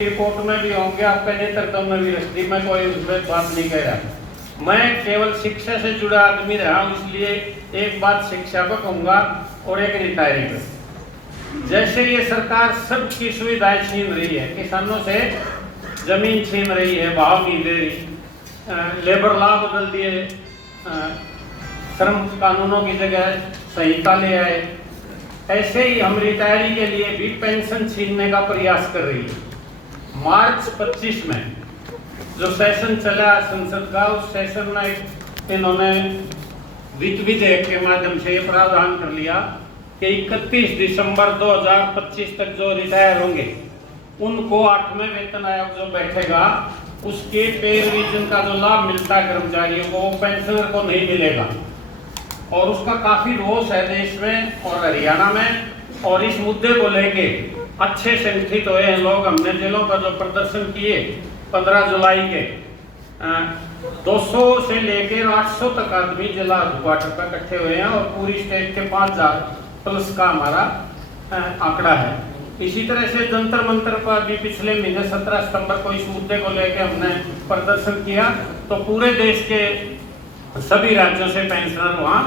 Report में भी होंगे, आपके नेतृत्व में भी रखती, मैं कोई उसमें बात नहीं कह रहा। मैं केवल शिक्षा से जुड़ा आदमी रहा हूँ, इसलिए एक बात शिक्षा को कहूँगा और एक रिटायरी पे। जैसे ये सरकार सबकी सुविधाएं छीन रही है, किसानों से जमीन छीन रही है, भाव नहीं दे रही, लेबर लॉ बदल दिए, श्रम कानूनों की जगह संहिता ले आए, ऐसे ही हम रिटायरी के लिए भी पेंशन छीनने का प्रयास कर रही है। मार्च 25 में जो सेशन चला संसद का, उस सेशन में इन्होंने वित्त विधेयक के माध्यम से ये प्रावधान कर लिया कि 31 दिसंबर 2025 तक जो रिटायर होंगे उनको 8वें वेतन आयोग जो बैठेगा उसके पे रिवीजन का जो लाभ मिलता है कर्मचारियों को, वो पेंशनर को नहीं मिलेगा। और उसका काफी रोष है देश में और हरियाणा में, और इस मुद्दे को लेके अच्छे संगठित हुए हैं लोग। हमने जेलों का जो प्रदर्शन किए 15 जुलाई के, 200 से लेकर 800 तक आदमी जिला हेडक्वार्टर पर इकट्ठे हुए हैं और पूरी स्टेट के 5000 प्लस का हमारा आंकड़ा है। इसी तरह से जंतर मंतर पर भी पिछले महीने 17 सितंबर को इस मुद्दे को लेकर हमने प्रदर्शन किया, तो पूरे देश के सभी राज्यों से पेंशनर वहाँ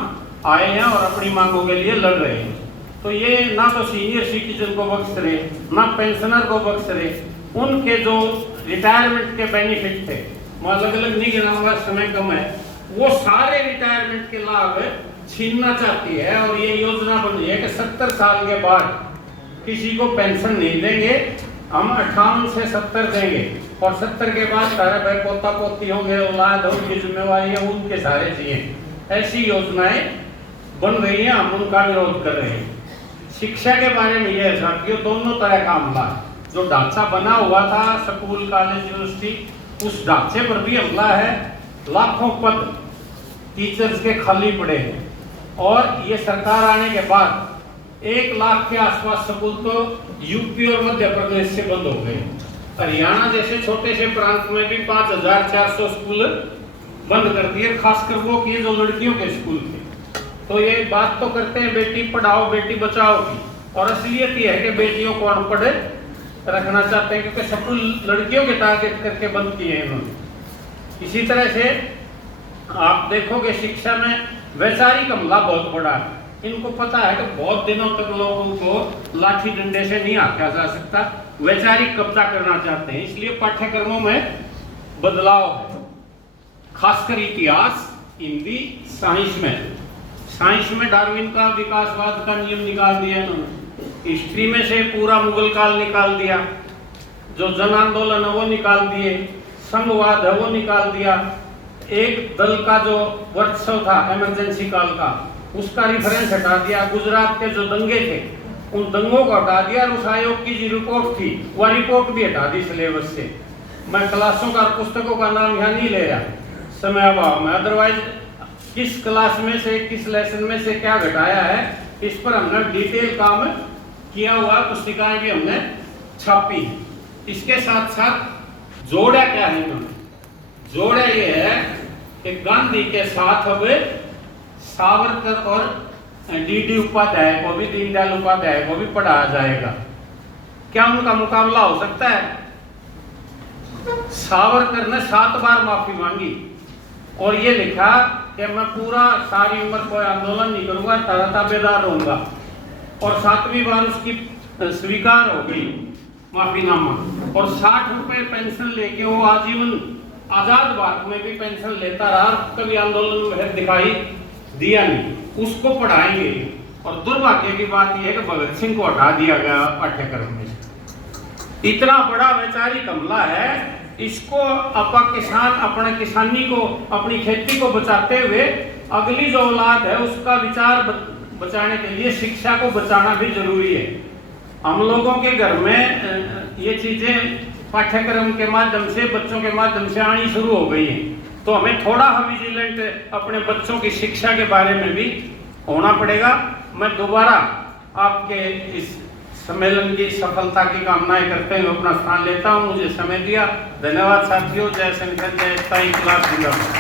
आए हैं और अपनी मांगों के लिए लड़ रहे हैं। तो ये ना तो सीनियर सिटीजन को बख्श रहे, ना पेंशनर को बख्श रहे, उनके जो रिटायरमेंट के बेनिफिट थे, मैं अलग अलग नहीं गिनाऊंगा, समय कम है, वो सारे रिटायरमेंट के लाभ छीनना चाहती है। और ये योजना बनी है कि 70 साल के बाद किसी को पेंशन नहीं देंगे, हम 58 से 70 देंगे, और 70 के बाद सारे भाई पोता पोती होंगे, औलाद हो, उनकी जिम्मेवारी है, उनके सारे चाहिए। ऐसी योजनाएं बन रही हैं, हम उनका विरोध कर रहे हैं। शिक्षा के बारे में यह है साथियों, दोनों तरह का हमला, जो ढांचा बना हुआ था स्कूल कॉलेज यूनिवर्सिटी, उस ढांचे पर भी हमला है। लाखों पद टीचर्स के खाली पड़े हैं, और ये सरकार आने के बाद 1 लाख के आसपास स्कूल तो यूपी और मध्य प्रदेश से बंद हो गए। हरियाणा जैसे छोटे से प्रांत में भी 5400 स्कूल बंद कर दिए, खासकर वो किए जो लड़कियों के स्कूल थे। तो ये बात तो करते हैं बेटी पढ़ाओ बेटी बचाओ की, और असलियत ये है कि बेटियों को अनपढ़ रखना चाहते हैं, क्योंकि स्कूल लड़कियों के टारगेट करके बंद किए हैं इन्होंने। इसी तरह से आप देखोगे शिक्षा में वैचारिक हमला बहुत बड़ा है। इनको पता है कि बहुत दिनों तक लोगों को लाठी डंडे से नहीं हाका जा सकता, वैचारिक कब्जा करना चाहते हैं, इसलिए पाठ्यक्रमों में बदलाव है, खासकर इतिहास, हिंदी, साइंस में डार्विन का विकासवाद का नियम निकाल दिया इन्होंने, हिस्ट्री में से पूरा मुगल काल निकाल दिया, जो जन आंदोलन है वो निकाल दिए, संघवाद है वो निकाल दिया, एक दल का जो वर्चस्व था इमरजेंसी काल का उसका रिफरेंस हटा दिया, गुजरात के जो दंगे थे उन दंगों को हटा दिया, और उस आयोग की जो रिपोर्ट थी वह रिपोर्ट भी हटा दी सिलेबस से। मैं क्लासों का पुस्तकों का नाम यहाँ नहीं ले रहा समय अभाव में, अदरवाइज किस क्लास में से किस लेसन में से क्या घटाया है इस पर हमने डिटेल काम किया हुआ, पुस्तिकाएं भी हमने छापी है। इसके साथ साथ जोड़ा क्या है इन्होंने, जोड़ा ये है कि गांधी के साथ अब सावरकर और डी उपाध्याय को भी, दीनदयाल उपाध्याय को भी पढ़ाया जाएगा। क्या उनका मुकाबला हो सकता है? सावरकर ने 7 बार माफी मांगी और ये लिखा कि मैं पूरा सारी उम्र कोई आंदोलन नहीं करूंगा, ताबेदार रहूंगा, और 7वीं बार उसकी स्वीकार हो गई माफीनामा, और 60 रुपए पेंशन लेके वो आजीवन आजाद भारत में भी पेंशन लेता रहा, कभी आंदोलन में दिखाई दिया नहीं। उसको पढ़ाएंगे, और दुर्भाग्य की बात यह है कि भगत सिंह को हटा दिया गया पाठ्यक्रम में। इतना बड़ा वैचारिक हमला है, इसको किसान अपने किसानी को, अपनी खेती को बचाते हुए अगली जो औलाद है उसका विचार बचाने के लिए शिक्षा को बचाना भी जरूरी है। हम लोगों के घर में ये चीजें पाठ्यक्रम के माध्यम से, बच्चों के माध्यम से आनी शुरू हो गई हैं, तो हमें थोड़ा विजिलेंट अपने बच्चों की शिक्षा के बारे में भी होना पड़ेगा। मैं दोबारा आपके इस सम्मेलन की सफलता की कामनाएं करते हुए अपना स्थान लेता हूं। मुझे समय दिया, धन्यवाद साथियों। जय शंकर, जय स्थाई इंकलाब जिंदाबाद।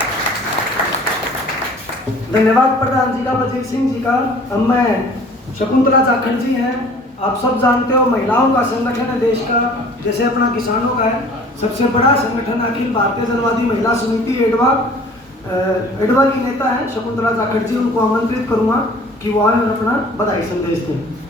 धन्यवाद प्रधान जी का, वजीर सिंह जी का। अब मैं शकुंतला जाखड़ जी हैं, आप सब जानते हो महिलाओं का संगठन है देश का, जैसे अपना किसानों का है, सबसे बड़ा संगठन अखिल भारतीय जनवादी महिला समिति एडवा की नेता है शकुंतला जाखड़ जी, उनको आमंत्रित करूंगा कि वो आए और अपना बधाई संदेश दें।